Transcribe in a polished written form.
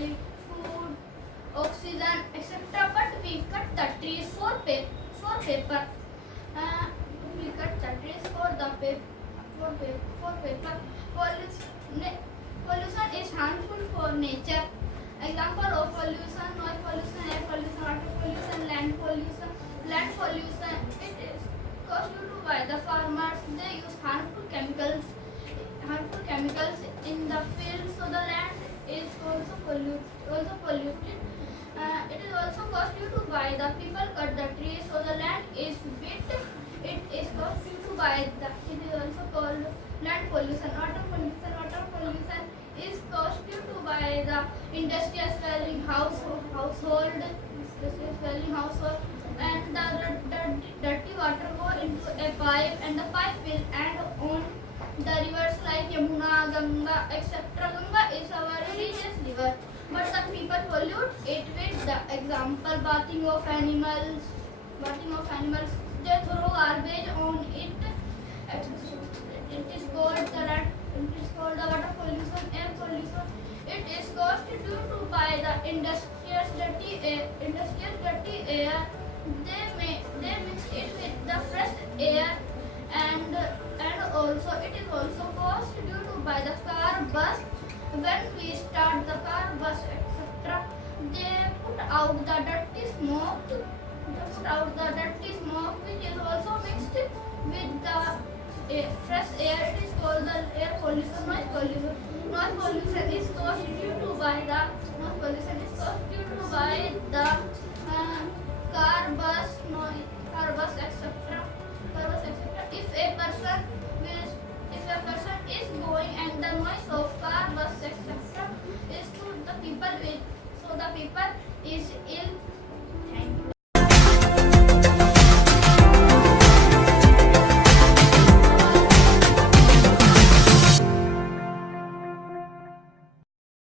oil, food, oxygen, etc. But we cut the trees for paper. Uh, we cut the trees for paper. Pollution is harmful for nature. Example of pollution: noise pollution, air pollution, water pollution, land pollution. Land pollution, it is caused due to by the farmers. They use harmful chemicals in the field, so the land is also polluted. It is also caused due to by the people cut the trees, so the land is wet. It is caused due to by the, it is also called land pollution. Water pollution is caused due to by the industrial swelling household, and the dirty water go into a pipe, and the pipe will end on the rivers like Yamuna, Ganga, etc. Ganga is our religious river, but the people pollute it with the example bathing of animals. They throw garbage on it. It is called the water pollution, air pollution. It is caused due to by the industrial dirty air. They mix it with the fresh air, and also it is also caused due to by the car, bus. When we start the car, bus, etc., they put out the dirty smoke. Which is also mixed with the fresh air. It is called the air pollution. Noise pollution is caused due to by the car, bus, etc. If a person is going and the noise of car, bus, etc. is to the people with, so the people is ill